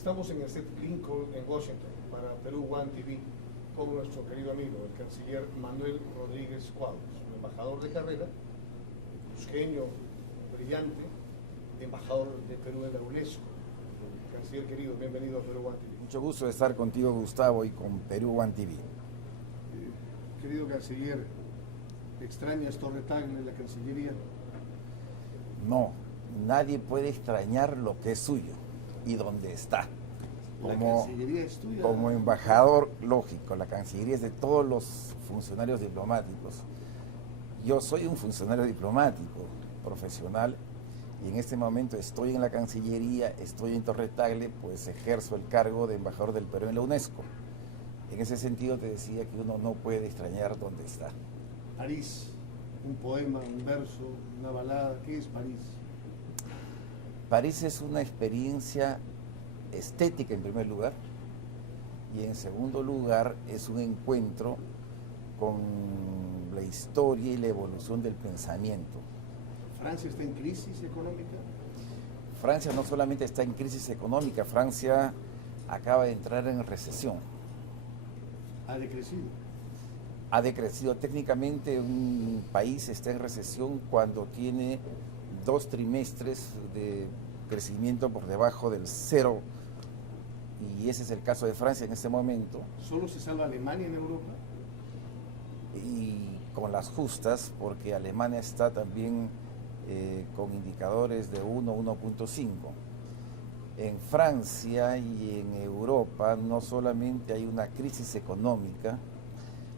Estamos en el set Lincoln en Washington para Perú One TV con nuestro querido amigo, el canciller Manuel Rodríguez Cuadros, un embajador de carrera, cusqueño, brillante, embajador de Perú en la UNESCO. Canciller querido, bienvenido a Perú One TV. Mucho gusto de estar contigo, Gustavo, y con Perú One TV. Querido canciller, ¿extrañas Torre Tagle, la Cancillería? No, nadie puede extrañar lo que es suyo y dónde está. La Cancillería es tuya. Como embajador, lógico, la Cancillería es de todos los funcionarios diplomáticos. Yo soy un funcionario diplomático, profesional, y en este momento estoy en la Cancillería, estoy en Torre Tagle, pues ejerzo el cargo de embajador del Perú en la UNESCO. En ese sentido te decía que uno no puede extrañar dónde está. París, un poema, un verso, una balada, ¿qué es París? París es una experiencia estética en primer lugar, y en segundo lugar es un encuentro con la historia y la evolución del pensamiento. ¿Francia está en crisis económica? Francia no solamente está en crisis económica, Francia acaba de entrar en recesión. ¿Ha decrecido? Ha decrecido. Técnicamente un país está en recesión cuando tiene 2 trimestres de crecimiento por debajo del cero, y ese es el caso de Francia en este momento. ¿Solo se salva Alemania en Europa? Y con las justas, porque Alemania está también con indicadores de 1, 1.5. En Francia y en Europa no solamente hay una crisis económica,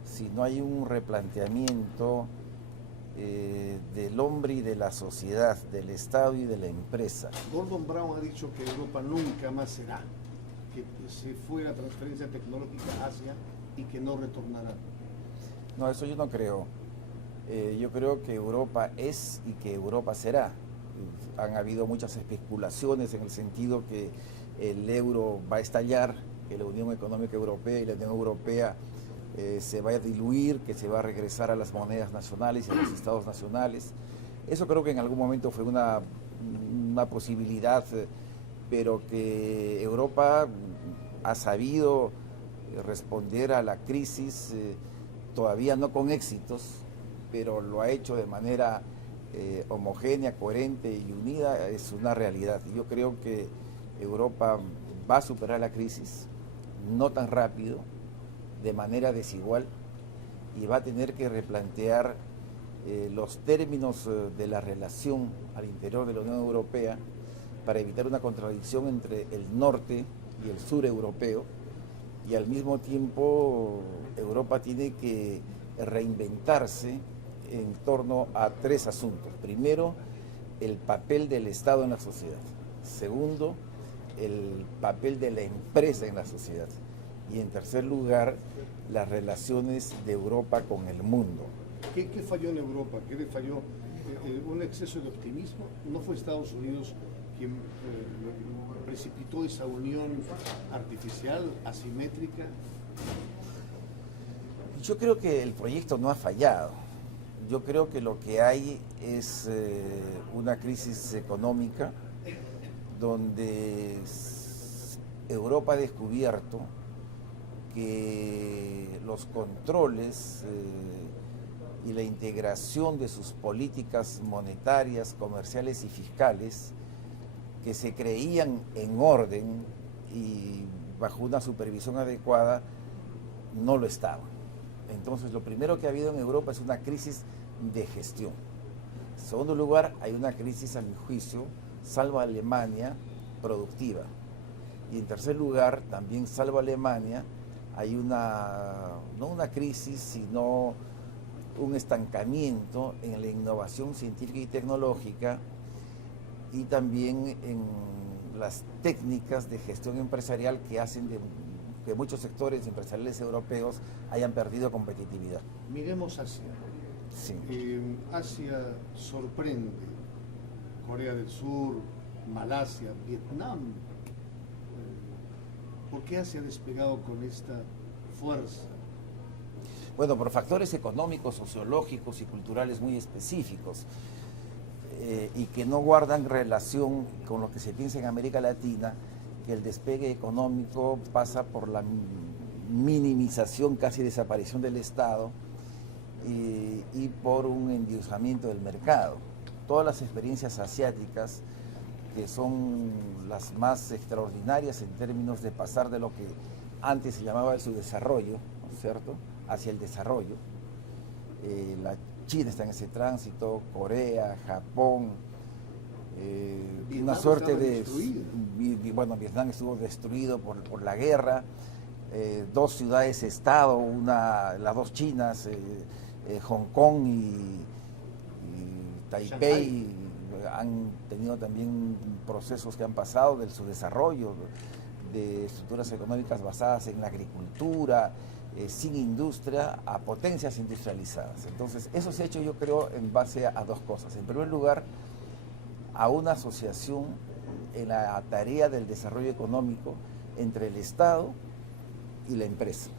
sino hay un replanteamiento del hombre y de la sociedad, del Estado y de la empresa. Gordon Brown ha dicho que Europa nunca más será, que se fue la transferencia tecnológica a Asia y que no retornará. No, eso yo no creo. Yo creo que Europa es y que Europa será. Han habido muchas especulaciones en el sentido que el euro va a estallar, que la Unión Económica Europea y la Unión Europea se va a diluir, que se va a regresar a las monedas nacionales y a los estados nacionales. Eso creo que en algún momento fue una posibilidad, pero que Europa ha sabido responder a la crisis, todavía no con éxitos, pero lo ha hecho de manera homogénea, coherente y unida. Es una realidad. Yo creo que Europa va a superar la crisis, no tan rápido, de manera desigual, y va a tener que replantear los términos de la relación al interior de la Unión Europea para evitar una contradicción entre el norte y el sur europeo, y al mismo tiempo Europa tiene que reinventarse en torno a 3 asuntos. Primero, el papel del Estado en la sociedad. Segundo, el papel de la empresa en la sociedad. Y en tercer lugar, las relaciones de Europa con el mundo. ¿Qué falló en Europa? ¿Qué le falló? ¿Un exceso de optimismo? ¿No fue Estados Unidos quien precipitó esa unión artificial, asimétrica? Yo creo que el proyecto no ha fallado. Yo creo que lo que hay es una crisis económica donde Europa ha descubierto que los controles y la integración de sus políticas monetarias, comerciales y fiscales, que se creían en orden y bajo una supervisión adecuada, no lo estaban. Entonces, lo primero que ha habido en Europa es una crisis de gestión. En segundo lugar, hay una crisis, a mi juicio, salvo Alemania, productiva. Y en tercer lugar, también salvo Alemania, hay no una crisis, sino un estancamiento en la innovación científica y tecnológica, y también en las técnicas de gestión empresarial que hacen que muchos sectores empresariales europeos hayan perdido competitividad. Miremos Asia. Sí. Asia sorprende. Corea del Sur, Malasia, Vietnam. ¿Por qué Asia ha despegado con esta fuerza? Bueno, por factores económicos, sociológicos y culturales muy específicos, y que no guardan relación con lo que se piensa en América Latina, que el despegue económico pasa por la minimización, casi desaparición del Estado y por un endiosamiento del mercado. Todas las experiencias asiáticas, que son las más extraordinarias en términos de pasar de lo que antes se llamaba el subdesarrollo, ¿no es cierto?, hacia el desarrollo. La China está en ese tránsito, Corea, Japón, una suerte de... Bueno, Vietnam estuvo destruido por la guerra, dos ciudades-estado, las dos Chinas, Hong Kong y Taipei, han tenido también procesos que han pasado del subdesarrollo, de estructuras económicas basadas en la agricultura, sin industria, a potencias industrializadas. Entonces, eso se ha hecho, yo creo, en base a dos cosas. En primer lugar, a una asociación en la tarea del desarrollo económico entre el Estado y la empresa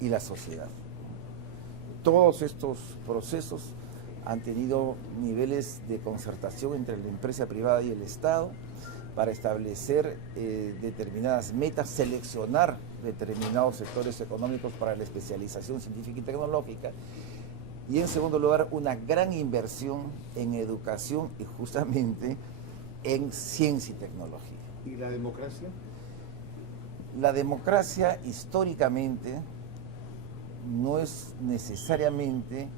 y la sociedad. Todos estos procesos han tenido niveles de concertación entre la empresa privada y el Estado para establecer determinadas metas, seleccionar determinados sectores económicos para la especialización científica y tecnológica, y en segundo lugar una gran inversión en educación y justamente en ciencia y tecnología. ¿Y la democracia? La democracia históricamente no es necesariamente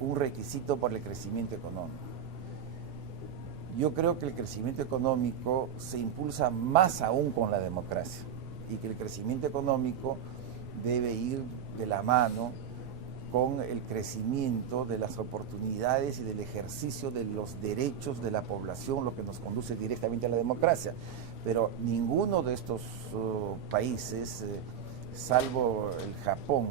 un requisito para el crecimiento económico. Yo creo que el crecimiento económico se impulsa más aún con la democracia y que el crecimiento económico debe ir de la mano con el crecimiento de las oportunidades y del ejercicio de los derechos de la población, lo que nos conduce directamente a la democracia. Pero ninguno de estos países, salvo el Japón,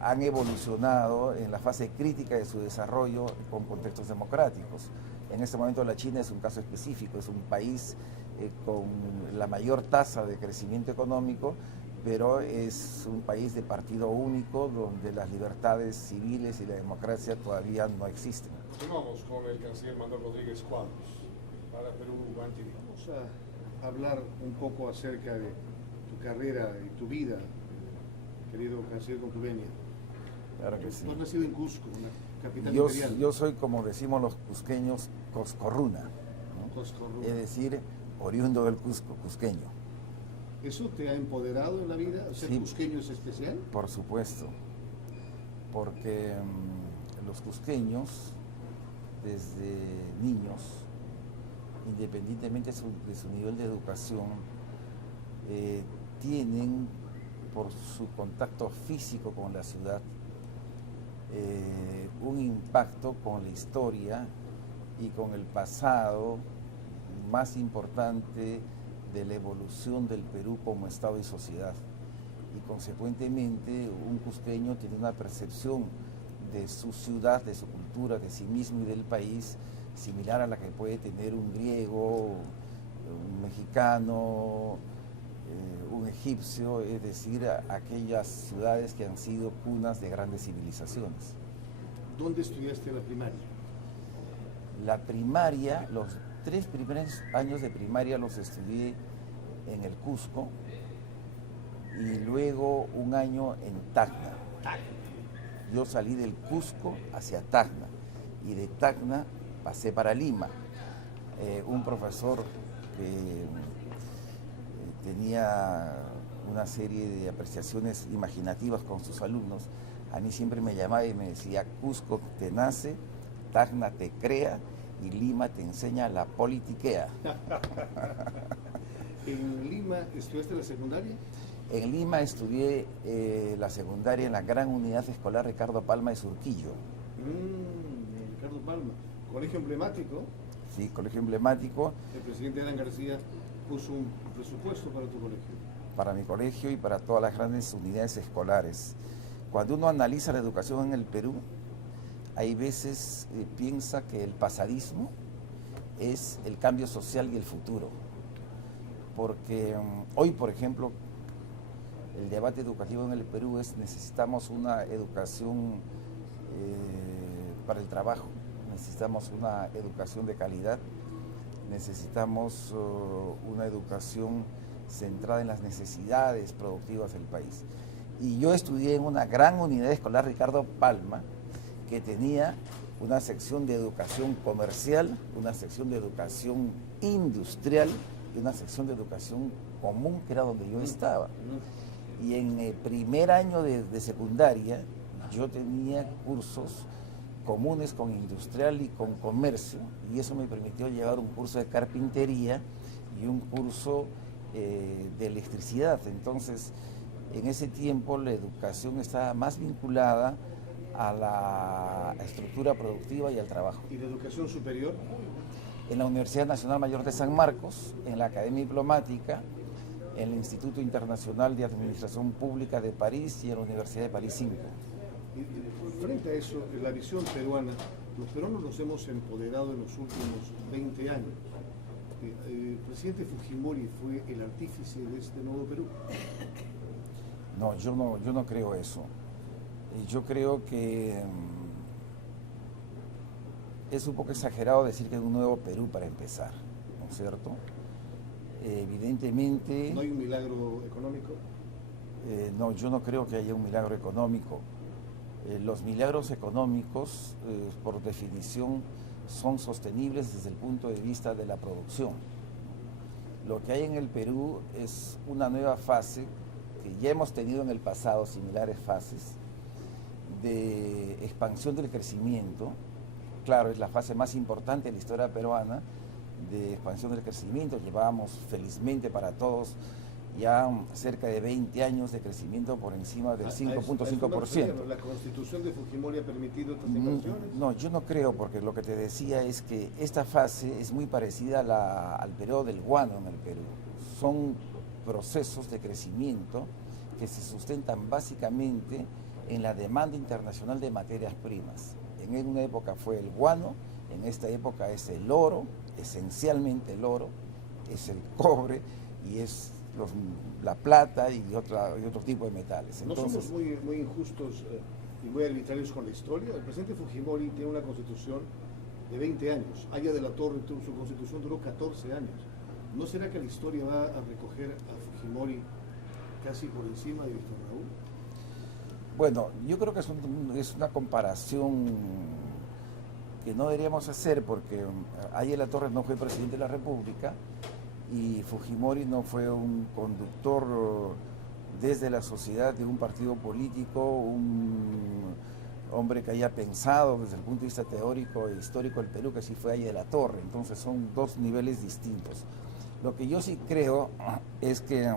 han evolucionado en la fase crítica de su desarrollo con contextos democráticos. En este momento la China es un caso específico, es un país con la mayor tasa de crecimiento económico, pero es un país de partido único donde las libertades civiles y la democracia todavía no existen. Continuamos con el canciller Manuel Rodríguez Cuadros para Perú One TV. Vamos a hablar un poco acerca de tu carrera y tu vida, querido canciller concubenia. Claro que sí. Tú has nacido en Cusco, una capital yo, imperial. yo soy, como decimos los cusqueños, coscorruna, ¿no? Coscorruna. Es decir, oriundo del Cusco, cusqueño. ¿Eso te ha empoderado en la vida? ¿Ser Sí, cusqueño es especial? por supuesto, porque los cusqueños, desde niños, independientemente de su nivel de educación, tienen, por su contacto físico con la ciudad, un impacto con la historia y con el pasado más importante de la evolución del Perú como Estado y sociedad. Y consecuentemente un cusqueño tiene una percepción de su ciudad, de su cultura, de sí mismo y del país, similar a la que puede tener un griego, un mexicano, un egipcio, es decir, aquellas ciudades que han sido cunas de grandes civilizaciones. ¿Dónde estudiaste la primaria? La primaria, los 3 primeros años de primaria los estudié en el Cusco y luego un año en Tacna. Yo salí del Cusco hacia Tacna y de Tacna pasé para Lima. Un profesor que tenía una serie de apreciaciones imaginativas con sus alumnos, a mí siempre me llamaba y me decía: Cusco te nace, Tacna te crea y Lima te enseña la politiquea. ¿En Lima estudiaste la secundaria? En Lima estudié la secundaria en la Gran Unidad Escolar Ricardo Palma de Surquillo. Ricardo Palma, colegio emblemático. Sí, colegio emblemático. El presidente Alan García puso un presupuesto para tu colegio. Para mi colegio y para todas las grandes unidades escolares. Cuando uno analiza la educación en el Perú, hay veces piensa que el pasadismo es el cambio social y el futuro. Porque hoy, por ejemplo, el debate educativo en el Perú es: necesitamos una educación para el trabajo, necesitamos una educación de calidad necesitamos una educación centrada en las necesidades productivas del país. Y yo estudié en una gran unidad escolar Ricardo Palma, que tenía una sección de educación comercial, una sección de educación industrial y una sección de educación común, que era donde yo estaba. Y en el primer año de secundaria yo tenía cursos comunes con industrial y con comercio, y eso me permitió llevar un curso de carpintería y un curso de electricidad. Entonces, en ese tiempo la educación estaba más vinculada a la estructura productiva y al trabajo. ¿Y la educación superior? En la Universidad Nacional Mayor de San Marcos, en la Academia Diplomática, en el Instituto Internacional de Administración Pública de París y en la Universidad de París 5. Y frente a eso, la visión peruana, los peruanos nos hemos empoderado en los últimos 20 años. El presidente Fujimori fue el artífice de este nuevo Perú. No, yo no creo eso. Yo creo que es un poco exagerado decir que es un nuevo Perú para empezar, ¿no es cierto? Evidentemente... ¿No hay un milagro económico? No, yo no creo que haya un milagro económico. Los milagros económicos, por definición, son sostenibles desde el punto de vista de la producción. Lo que hay en el Perú es una nueva fase, que ya hemos tenido en el pasado similares fases, de expansión del crecimiento. Claro, es la fase más importante de la historia peruana de expansión del crecimiento. Llevábamos, felizmente para todos, ya cerca de 20 años de crecimiento por encima del 5.5%. ¿La constitución de Fujimori ha permitido estas inversiones? No, yo no creo, porque lo que te decía es que esta fase es muy parecida al periodo del guano en el Perú. Son procesos de crecimiento que se sustentan básicamente en la demanda internacional de materias primas. En una época fue el guano, en esta época es el oro, esencialmente el oro, es el cobre y es la plata y otro tipo de metales. Entonces, ¿no somos muy injustos y muy arbitrarios con la historia? El presidente Fujimori tiene una constitución de 20 años. Aya de la Torre, su constitución duró 14 años. ¿No será que la historia va a recoger a Fujimori casi por encima de Víctor Raúl? Bueno, yo creo que es una comparación que no deberíamos hacer, porque Aya de la Torre no fue presidente de la República y Fujimori no fue un conductor desde la sociedad de un partido político, un hombre que haya pensado desde el punto de vista teórico e histórico el Perú, que sí fue Aya de la Torre. Entonces son dos niveles distintos. Lo que yo sí creo es que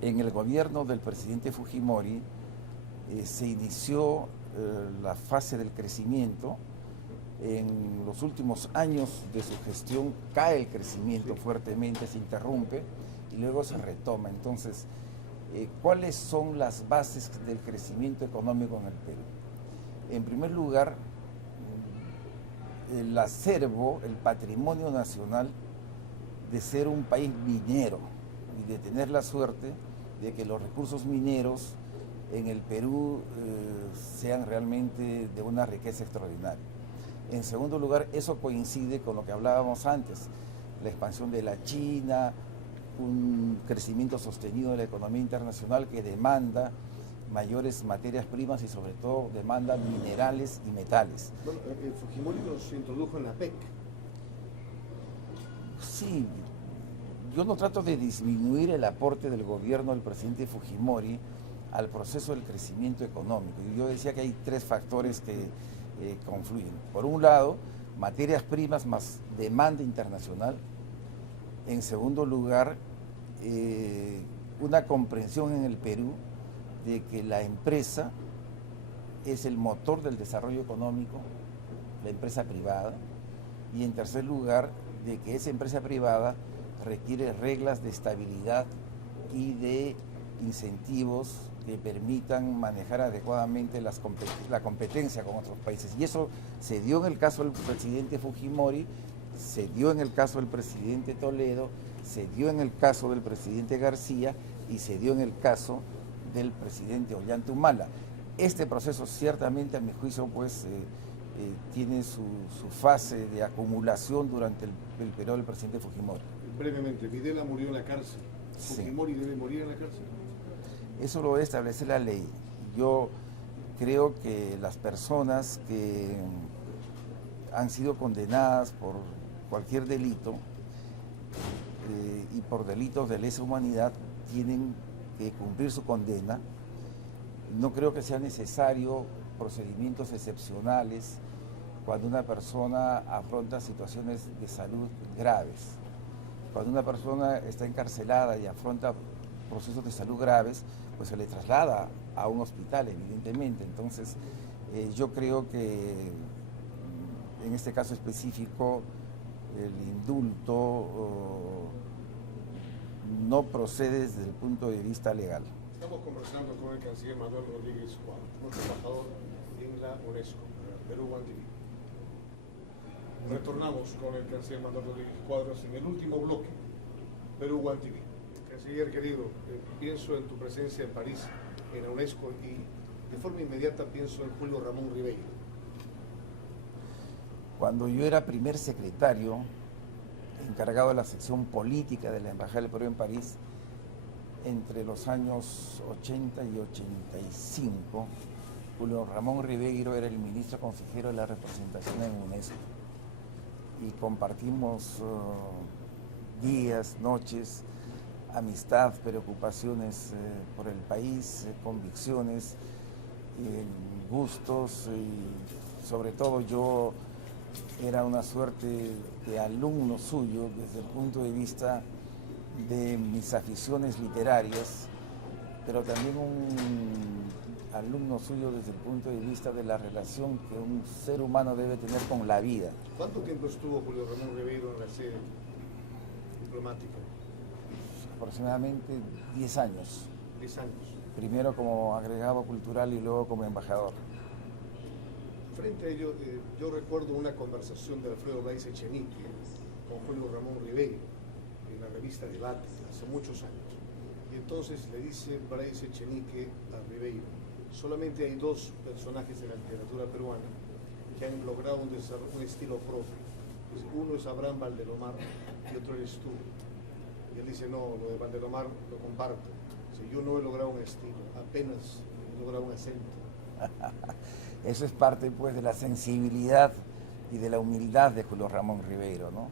en el gobierno del presidente Fujimori se inició la fase del crecimiento. En los últimos años de su gestión cae el crecimiento fuertemente, se interrumpe y luego se retoma. Entonces, ¿cuáles son las bases del crecimiento económico en el Perú? En primer lugar, el acervo, el patrimonio nacional de ser un país minero y de tener la suerte de que los recursos mineros en el Perú sean realmente de una riqueza extraordinaria. En segundo lugar, eso coincide con lo que hablábamos antes, la expansión de la China, un crecimiento sostenido de la economía internacional que demanda mayores materias primas y sobre todo demanda minerales y metales. Bueno, Fujimori nos introdujo en la PEC. Sí, yo no trato de disminuir el aporte del gobierno del presidente Fujimori al proceso del crecimiento económico. Yo decía que hay tres factores que confluyen. Por un lado, materias primas más demanda internacional. En segundo lugar, una comprensión en el Perú de que la empresa es el motor del desarrollo económico, la empresa privada. Y en tercer lugar, de que esa empresa privada requiere reglas de estabilidad y de incentivos que permitan manejar adecuadamente la competencia con otros países. Y eso se dio en el caso del presidente Fujimori, se dio en el caso del presidente Toledo, se dio en el caso del presidente García y se dio en el caso del presidente Ollanta Humala. Este proceso ciertamente, a mi juicio, pues tiene su fase de acumulación durante el periodo del presidente Fujimori. Brevemente, Videla murió en la cárcel. ¿Fujimori debe morir en la cárcel? Eso lo debe establecer la ley. Yo creo que las personas que han sido condenadas por cualquier delito y por delitos de lesa humanidad tienen que cumplir su condena. No creo que sea necesario procedimientos excepcionales cuando una persona afronta situaciones de salud graves. Cuando una persona está encarcelada y afronta procesos de salud graves, pues se le traslada a un hospital, evidentemente. Entonces, yo creo que en este caso específico el indulto no procede desde el punto de vista legal. Estamos conversando con el canciller Manuel Rodríguez Cuadros, nuestro embajador en la UNESCO, Perú One TV. Retornamos con el canciller Manuel Rodríguez Cuadros en el último bloque, Perú One TV. Canciller querido, pienso en tu presencia en París, en la UNESCO, y de forma inmediata pienso en Julio Ramón Ribeiro. Cuando yo era primer secretario, encargado de la sección política de la Embajada del Perú en París, entre los años 80 y 85, Julio Ramón Ribeiro era el ministro consejero de la representación en UNESCO. Y compartimos días, noches, amistad, preocupaciones por el país, convicciones, gustos, y sobre todo yo era una suerte de alumno suyo desde el punto de vista de mis aficiones literarias, pero también un alumno suyo desde el punto de vista de la relación que un ser humano debe tener con la vida. ¿Cuánto tiempo estuvo Julio Ramón Ribeiro en la sede diplomática? Aproximadamente 10 años. 10 años. Primero como agregado cultural y luego como embajador. Frente a ello, yo recuerdo una conversación de Alfredo Bryce Echenique con Julio Ramón Ribeiro en la revista Debate hace muchos años. Y entonces le dice Bryce Echenique a Ribeiro: solamente hay dos personajes en la literatura peruana que han logrado un estilo propio. Uno es Abraham Valdelomar y otro eres tú. Y él dice: no, lo de Valdelomar lo comparto. Dice: yo no he logrado un estilo, apenas he logrado un acento. Eso es parte, pues, de la sensibilidad y de la humildad de Julio Ramón Ribeiro, ¿no?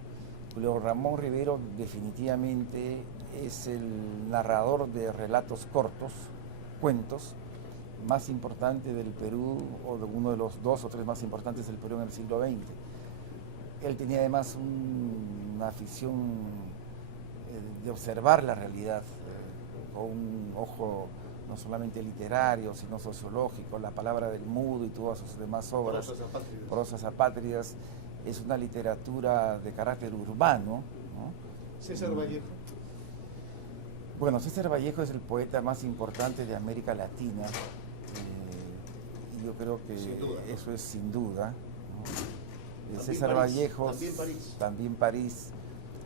Julio Ramón Ribeiro definitivamente es el narrador de relatos cortos, cuentos, más importante del Perú, o de uno de los 2 o 3 más importantes del Perú en el siglo XX. Él tenía además una afición de observar la realidad con un ojo no solamente literario, sino sociológico. La palabra del mudo y todas sus demás obras, Prosas apátridas, es una literatura de carácter urbano, ¿no? César Vallejo. Bueno, César Vallejo es el poeta más importante de América Latina, y yo creo que eso es sin duda, ¿no? César Vallejo, también París.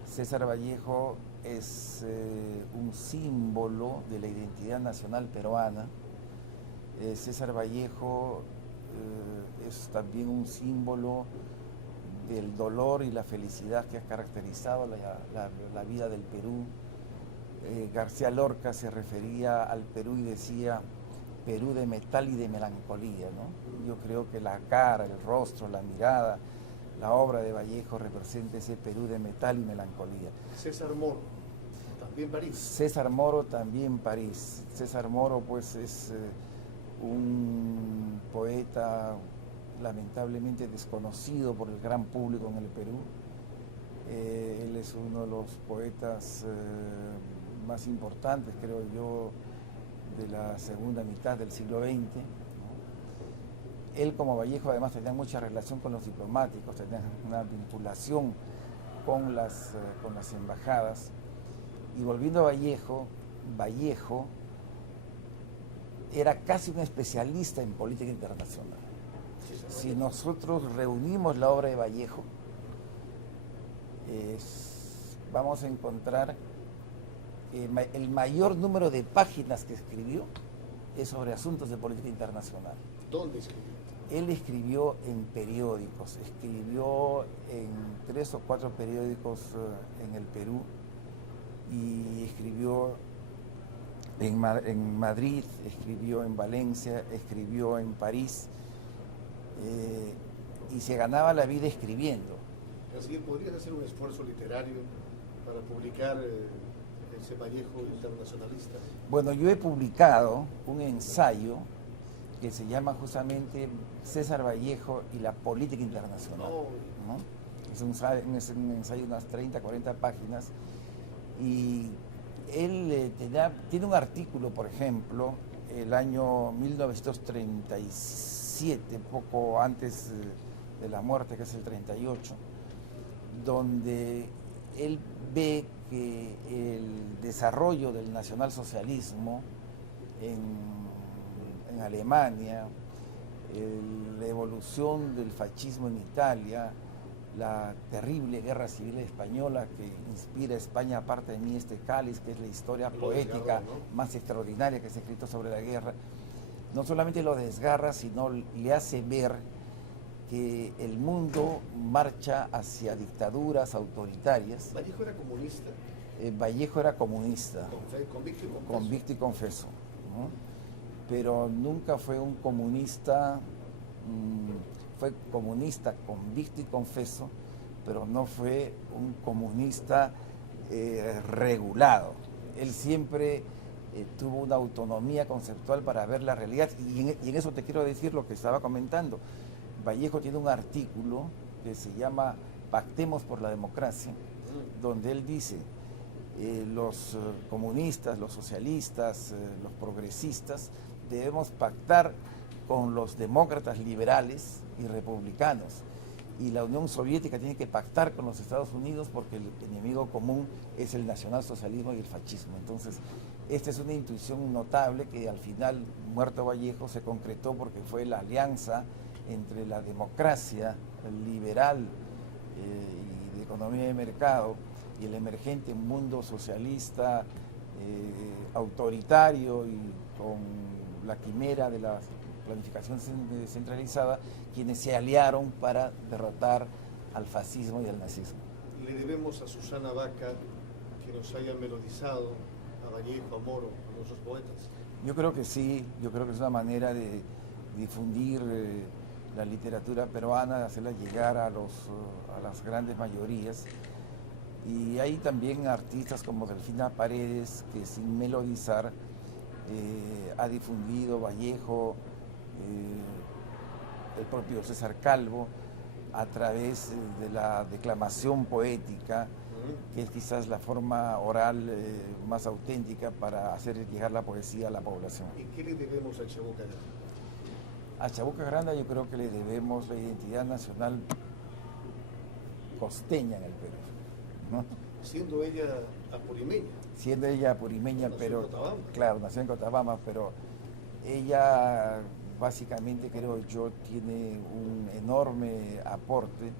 César Vallejo es un símbolo de la identidad nacional peruana. César Vallejo es también un símbolo del dolor y la felicidad que ha caracterizado la vida del Perú. García Lorca se refería al Perú y decía: Perú de metal y de melancolía, ¿no? Yo creo que la cara, el rostro, la mirada, la obra de Vallejo representa ese Perú de metal y melancolía. César Moro, también París. César Moro, también París. César Moro, pues, es un poeta lamentablemente desconocido por el gran público en el Perú. Él es uno de los poetas más importantes, creo yo, de la segunda mitad del siglo XX, ¿no? Él, como Vallejo, además tenía mucha relación con los diplomáticos, tenía una vinculación con las embajadas. Y volviendo a Vallejo, Vallejo era casi un especialista en política internacional. Si nosotros reunimos la obra de Vallejo, vamos a encontrar el mayor número de páginas que escribió es sobre asuntos de política internacional. ¿Dónde escribió? Él escribió en periódicos, escribió en 3 o 4 periódicos en el Perú y escribió en Madrid, escribió en Valencia, escribió en París y se ganaba la vida escribiendo. Así que podrías hacer un esfuerzo literario para publicar ese Vallejo internacionalista. Bueno, yo he publicado un ensayo que se llama justamente César Vallejo y la política internacional, ¿no? Es un ensayo de unas 30, 40 páginas y él tiene un artículo, por ejemplo, el año 1937, poco antes de la muerte, que es el 38, donde él ve que el desarrollo del nacionalsocialismo en Alemania, la evolución del fascismo en Italia, la terrible guerra civil española que inspira a España, aparte de mí, este cáliz, que es la historia poética más extraordinaria que se ha escrito sobre la guerra, no solamente lo desgarra, sino le hace ver que el mundo marcha hacia dictaduras autoritarias. ¿Vallejo era comunista? Vallejo era comunista. Convicto y confeso. Convicto y confeso, ¿no? Pero nunca fue un comunista, fue comunista convicto y confeso, pero no fue un comunista regulado. Él siempre tuvo una autonomía conceptual para ver la realidad y en eso te quiero decir lo que estaba comentando. Vallejo tiene un artículo que se llama Pactemos por la Democracia, donde él dice los comunistas, los socialistas, los progresistas debemos pactar con los demócratas liberales y republicanos, y la Unión Soviética tiene que pactar con los Estados Unidos porque el enemigo común es el nacionalsocialismo y el fascismo. Entonces, esta es una intuición notable que al final, muerto Vallejo, se concretó porque fue la alianza entre la democracia liberal y de economía de mercado y el emergente mundo socialista, autoritario y con la quimera de la planificación descentralizada, quienes se aliaron para derrotar al fascismo y al nazismo. Le debemos a Susana Baca que nos haya melodizado a Vallejo, a Moro, a nuestros poetas. Yo creo que sí, yo creo que es una manera de difundir la literatura peruana, de hacerla llegar a las grandes mayorías. Y hay también artistas como Delfina Paredes, que sin melodizar ha difundido Vallejo, el propio César Calvo, a través de la declamación poética, que es quizás la forma oral más auténtica para hacer llegar la poesía a la población. ¿Y qué le debemos a Chabuca Granda? A Chabuca Granda yo creo que le debemos la identidad nacional costeña en el Perú, ¿no? Siendo ella apurimeña. Siendo ella apurimeña, pero en Cochabamba. Claro, nació en Cochabamba, pero ella básicamente, creo yo, tiene un enorme aporte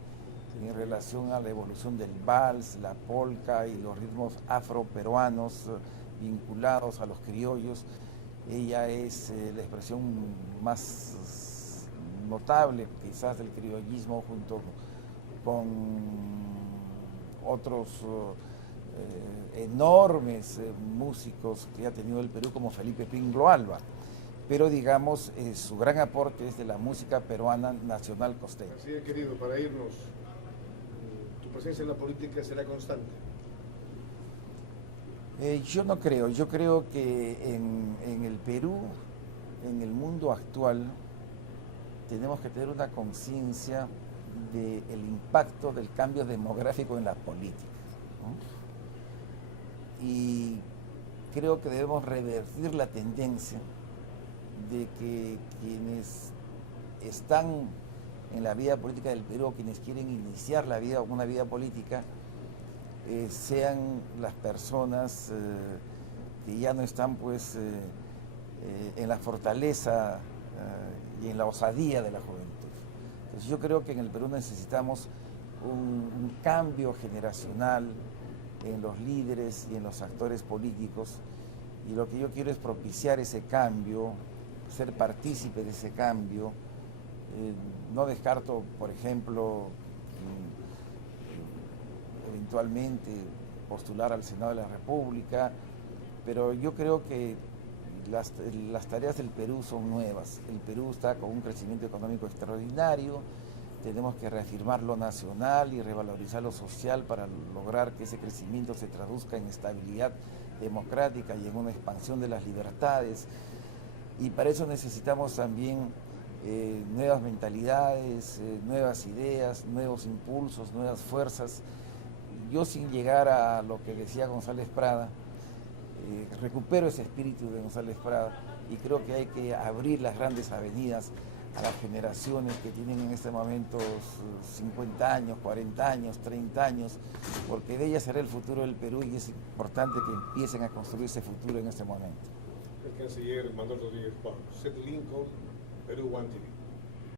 en relación a la evolución del vals, la polca y los ritmos afroperuanos vinculados a los criollos. Ella es la expresión más notable quizás del criollismo, junto con otros enormes músicos que ha tenido el Perú, como Felipe Pinglo Alba. Pero digamos, su gran aporte es de la música peruana nacional costeña. Así es, querido, para irnos, ¿tu presencia en la política será constante? Yo no creo, yo creo que en el Perú, en el mundo actual, tenemos que tener una conciencia del impacto del cambio demográfico en la política, ¿no? Y creo que debemos revertir la tendencia de que quienes están en la vida política del Perú, quienes quieren iniciar una vida política, sean las personas que ya no están pues en la fortaleza y en la osadía de la juventud. Entonces yo creo que en el Perú necesitamos un cambio generacional en los líderes y en los actores políticos, y lo que yo quiero es propiciar ese cambio, ser partícipe de ese cambio, No descarto, por ejemplo, eventualmente postular al Senado de la República, pero yo creo que las tareas del Perú son nuevas. El Perú está con un crecimiento económico extraordinario, tenemos que reafirmar lo nacional y revalorizar lo social para lograr que ese crecimiento se traduzca en estabilidad democrática y en una expansión de las libertades. Y para eso necesitamos también nuevas mentalidades, nuevas ideas, nuevos impulsos, nuevas fuerzas. Yo, sin llegar a lo que decía González Prada, recupero ese espíritu de González Prada y creo que hay que abrir las grandes avenidas a las generaciones que tienen en este momento 50 años, 40 años, 30 años, porque de ellas será el futuro del Perú y es importante que empiecen a construir ese futuro en este momento. El canciller Manuel Rodríguez Squados, Seth Lincoln, Perú One TV.